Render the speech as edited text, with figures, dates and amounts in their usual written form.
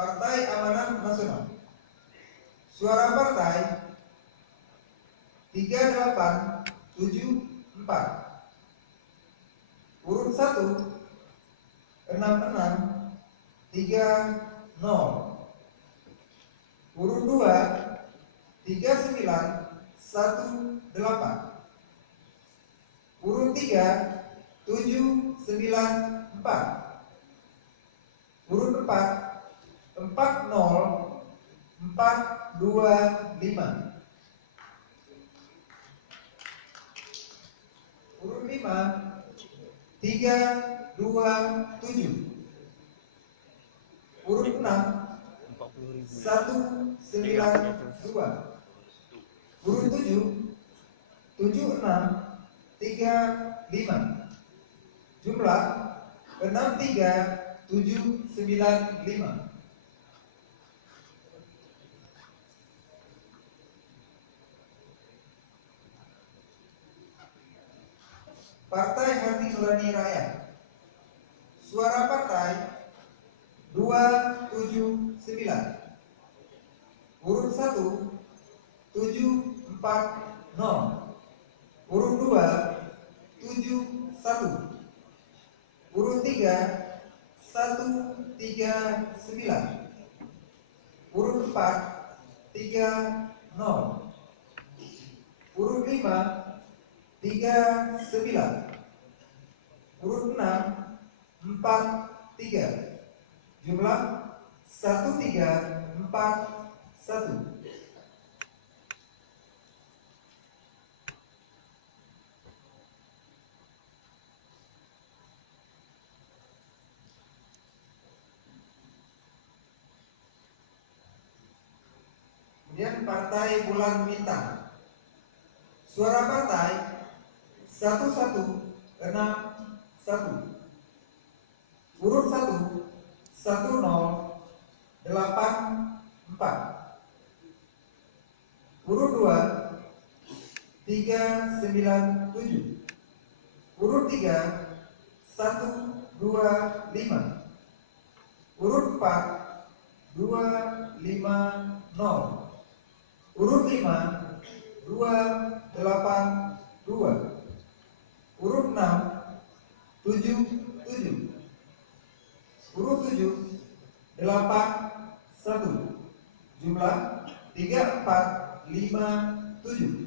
Partai Amanat Nasional. Suara partai 3874. Urut 1 6630. Urut 2 3918. Urut 3 794. Urut 4 40425. Urut 5 327. Urut 6 192. Urut 7 7635. Jumlah 63795. Partai Hati Nurani Rakyat. Suara partai 279. Urut 1 740. Urut 2 71. Urut 3 139. Urut 4 30. Urut 5 39. Urut 6 43. Jumlah 1341. Kemudian Partai Bulan Bintang. Suara partai 1161. Urut 1 1084. Urut 2 397. Urut 3 125. Urut 4 250. Urut 5 282. Urut 6 77. Urut 7 81. Jumlah 3457.